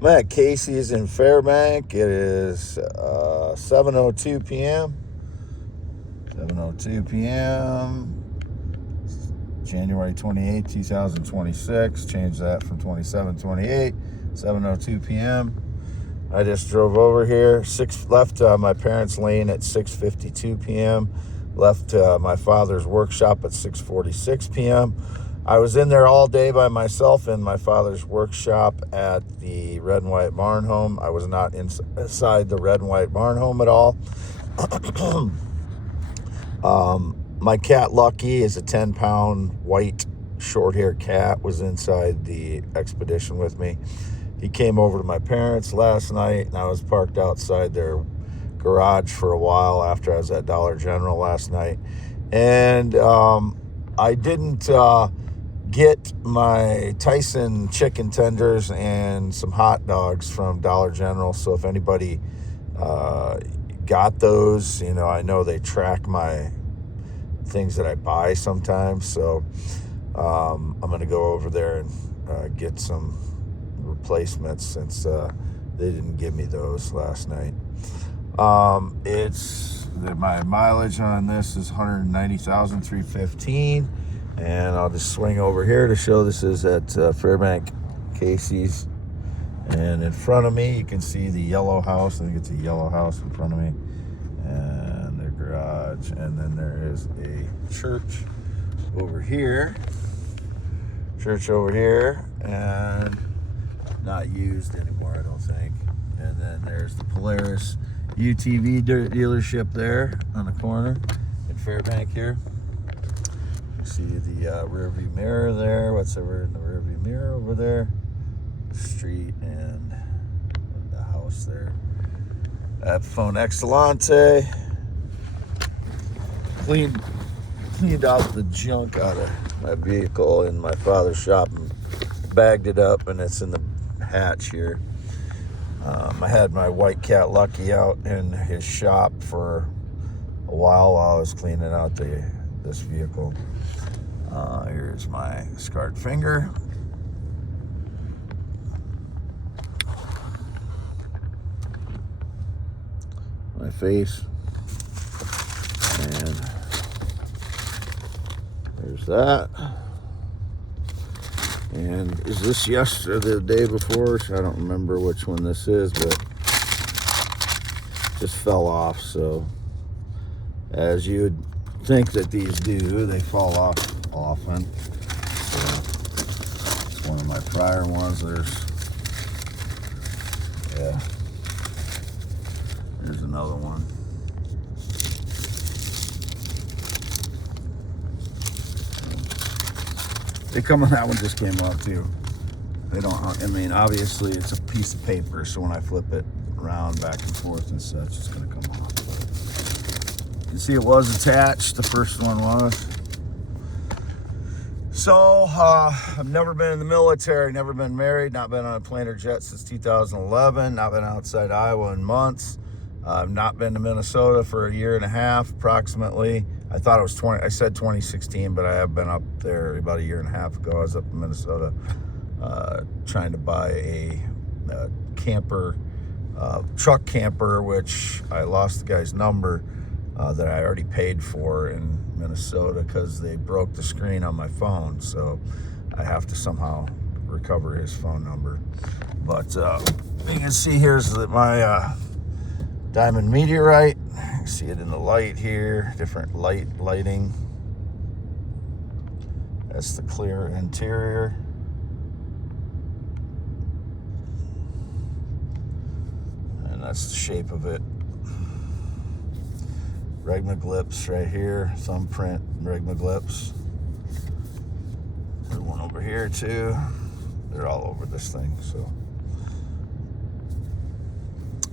I'm at Casey's in Fairbank. It is 7:02 p.m. 7:02 p.m. January 28, 2026. Change that from 27/28. 7:02 p.m. I just drove over here. Left my parents' lane at 6:52 p.m. Left my father's workshop at 6:46 p.m. I was in there all day by myself in my father's workshop at the Red and White Barn Home. I was not inside the Red and White Barn Home at all. My cat Lucky is a 10-pound white short-haired cat, was inside the expedition with me. He came over to my parents last night, and I was parked outside their garage for a while after I was at Dollar General last night. And I didn't get my Tyson chicken tenders and some hot dogs from Dollar General. So if anybody got those, I know they track my things that I buy sometimes. So I'm going to go over there and get some replacements since they didn't give me those last night. My mileage on this is 190,315, and I'll just swing over here to show this is at Fairbank Casey's. And in front of me, you can see the yellow house. I think it's a yellow house in front of me, and their garage. And then there is a church over here. And not used anymore, I don't think. And then there's the Polaris UTV dealership there on the corner in Fairbank here. You see the rear view mirror there. What's over in the rear view mirror over there? The street and the house there. Phone Excellente. Cleaned out the junk out of my vehicle in my father's shop and bagged it up, and it's in the hatch here. I had my white cat Lucky out in his shop for a while I was cleaning out this vehicle. Here's my scarred finger. My face. And there's that. And is this yesterday, the day before? I don't remember which one this is, but just fell off. So as you would think that these do, they fall off often. So it's one of my prior ones. There's another one. That one just came off too. Obviously it's a piece of paper, so when I flip it around back and forth and such, it's gonna come off. But you can see it was attached, the first one was. So, I've never been in the military, never been married, not been on a plane or jet since 2011, not been outside Iowa in months. I've not been to Minnesota for a year and a half, approximately. I thought it was I said 2016, but I have been up there about a year and a half ago. I was up in Minnesota trying to buy a camper, truck camper, which I lost the guy's number that I already paid for in Minnesota because they broke the screen on my phone. So I have to somehow recover his phone number. But you can see here's my diamond meteorite. You see it in the light here, different lighting. That's the clear interior. And that's the shape of it. Regmaglyphs right here, thumbprint regmaglyphs. There's one over here too. They're all over this thing, so.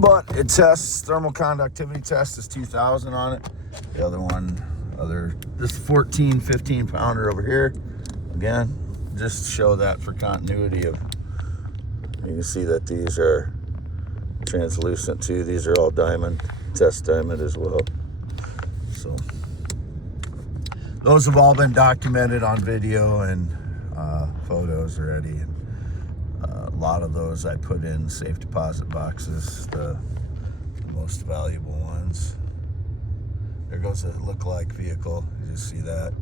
But it tests, thermal conductivity test is 2,000 on it. The other one, this 14, 15 pounder over here. Again, just to show that for continuity of, you can see that these are translucent too. These are all diamond, test diamond as well. So those have all been documented on video and photos already. And lot of those I put in safe deposit boxes, the most valuable ones. There goes a look-alike vehicle. You just see that.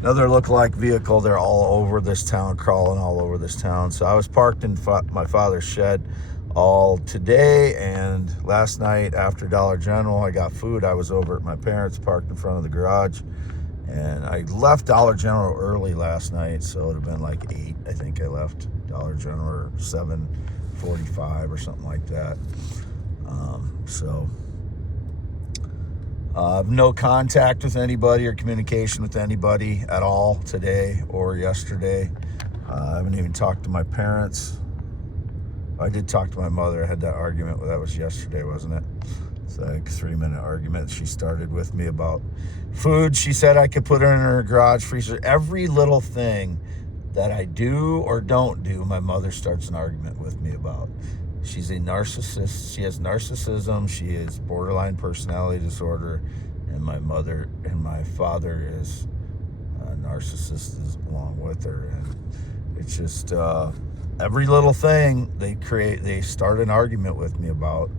Another look-alike vehicle. They're all over this town, crawling all over this town. So I was parked in my father's shed all today, and last night after Dollar General, I got food. I was over at my parents', parked in front of the garage, and I left Dollar General early last night, so it would have been like 8. I think I left Dollar General, or 7:45 or something like that. No contact with anybody or communication with anybody at all today or yesterday. I haven't even talked to my parents. I did talk to my mother. I had that argument. Well, that was yesterday, wasn't it? It's like a 3-minute argument she started with me about food. She said I could put her in her garage freezer. Every little thing that I do or don't do, my mother starts an argument with me about. She's a narcissist. She has narcissism. She is borderline personality disorder. And my mother and my father is a narcissist along with her. And it's just every little thing they start an argument with me about.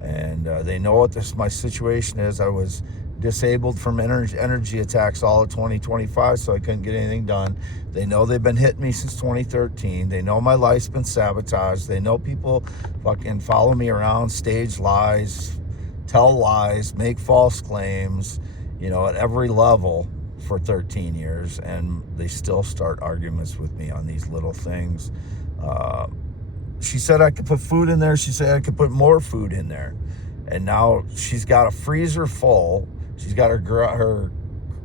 And they know what my situation is. I was disabled from energy attacks all of 2025, so I couldn't get anything done. They know they've been hitting me since 2013. They know my life's been sabotaged. They know people fucking follow me around, stage lies, tell lies, make false claims, at every level for 13 years, and they still start arguments with me on these little things. She said I could put food in there. She said I could put more food in there. And now she's got a freezer full. She's got her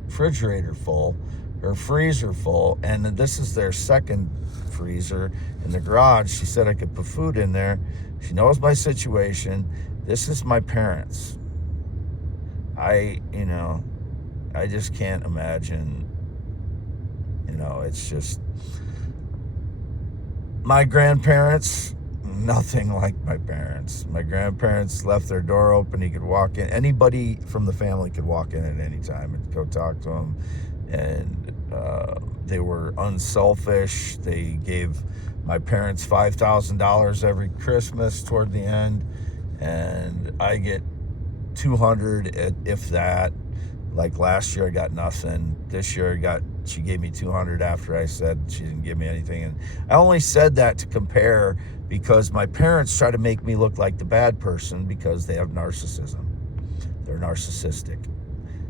refrigerator full, her freezer full, and this is their second freezer in the garage. She said I could put food in there. She knows my situation. This is my parents. I just can't imagine, it's just my grandparents, nothing like my parents. My grandparents left their door open. He could walk in. Anybody from the family could walk in at any time and go talk to them. And they were unselfish. They gave my parents $5,000 every Christmas toward the end. And I get $200, if that. Like last year, I got nothing. This year, she gave me $200 after I said she didn't give me anything. And I only said that to compare because my parents try to make me look like the bad person because they have narcissism. They're narcissistic.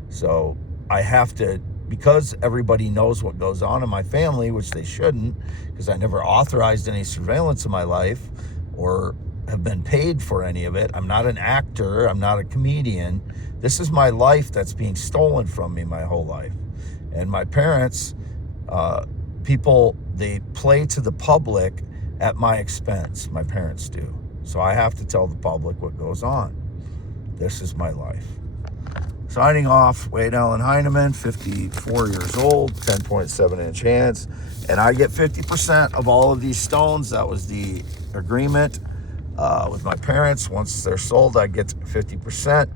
So I have to, because everybody knows what goes on in my family, which they shouldn't, because I never authorized any surveillance in my life or have been paid for any of it. I'm not an actor. I'm not a comedian. This is my life that's being stolen from me my whole life. And my parents, they play to the public at my expense. My parents do. So I have to tell the public what goes on. This is my life. Signing off, Wade Allen Heineman, 54 years old, 10.7-inch hands. And I get 50% of all of these stones. That was the agreement with my parents. Once they're sold, I get 50%.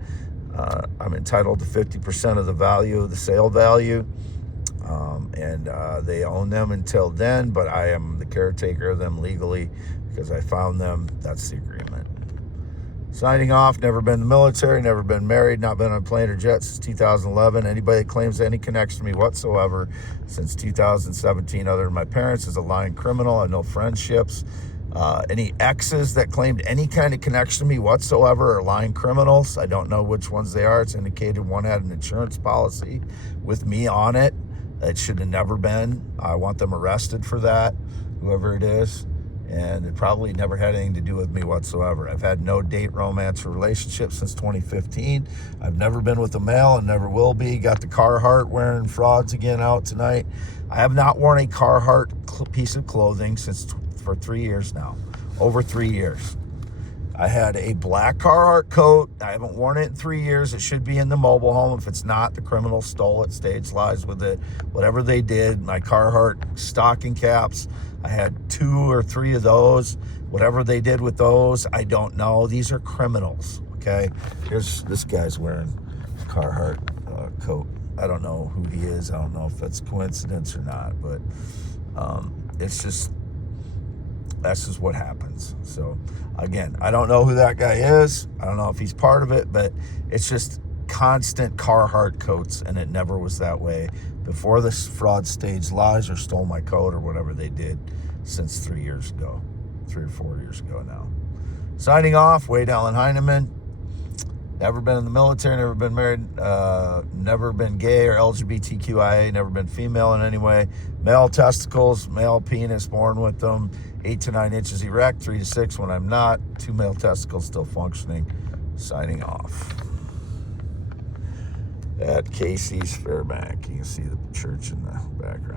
I'm entitled to 50% of the value, the sale value. And they own them until then, but I am the caretaker of them legally because I found them. That's the agreement. Signing off, never been in the military, never been married, not been on a plane or jet since 2011. Anybody that claims any connection to me whatsoever since 2017 other than my parents is a lying criminal. I have no friendships. Any exes that claimed any kind of connection to me whatsoever are lying criminals. I don't know which ones they are. It's indicated one had an insurance policy with me on it. It should have never been. I want them arrested for that, whoever it is. And it probably never had anything to do with me whatsoever. I've had no date, romance, or relationship since 2015. I've never been with a male and never will be. Got the Carhartt wearing frauds again out tonight. I have not worn a Carhartt piece of clothing for 3 years now. Over 3 years. I had a black Carhartt coat. I haven't worn it in 3 years. It should be in the mobile home. If it's not, the criminal stole it, stage lies with it, whatever they did. My Carhartt stocking caps, I had 2 or 3 of those. Whatever they did with those, I don't know. These are criminals, okay? Here's this guy's wearing a Carhartt coat. I don't know who he is. I don't know if that's coincidence or not, but it's just, That's just what happens. So again, I don't know who that guy is. I don't know if he's part of it, but it's just constant Carhartt coats, and it never was that way before this fraud staged lies or stole my coat or whatever they did since 3 years ago, 3 or 4 years ago now. Signing off, Wade Allen Heineman. Never been in the military, never been married, never been gay or LGBTQIA, never been female in any way. Male testicles, male penis, born with them, 8 to 9 inches erect, 3 to 6 when I'm not. 2 male testicles still functioning. Signing off. At Casey's Fairbank. You can see the church in the background.